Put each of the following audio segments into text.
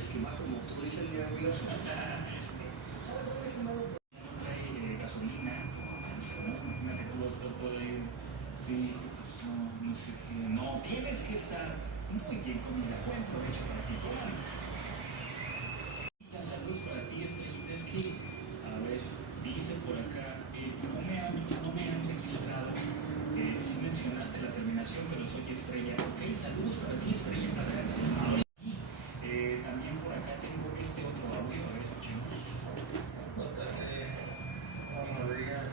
esquema como tú dices, nervioso. ¿Sabes cuál es una? No trae gasolina, ¿no? Imagínate todo esto por ahí. Sí, ¿qué pasó? No sé qué. No, tienes que estar muy bien comida. Buen provecho para ti, comadre. Saludos para ti, Estrellita. Es que, a ver, dice por acá, no me han registrado. Sí mencionaste la terminación, pero soy Estrella. Ok, saludos para ti, Estrella. Ahora aquí, también por acá tengo este otro audio. A ver, escuchemos. Buenos días.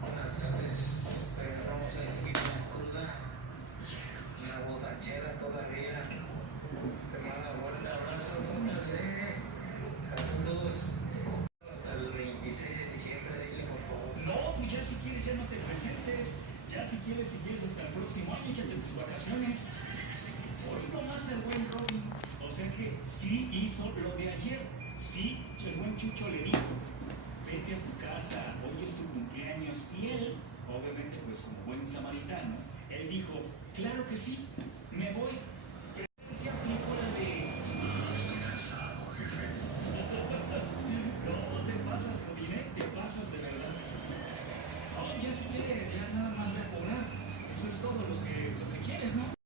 Buenas tardes. Vamos a elegir una cruda, una borrachera todavía. Te mando un fuerte abrazo. Saludos. Hasta el 26 de diciembre, dile por favor. No, pues ya si quieres ya no te presentes. Ya si quieres hasta el próximo año, échate tus vacaciones. Hoy nomás el buen Robin. O sea que sí hizo lo de ayer. Sí, el buen Chucho le dijo, vete a tu casa.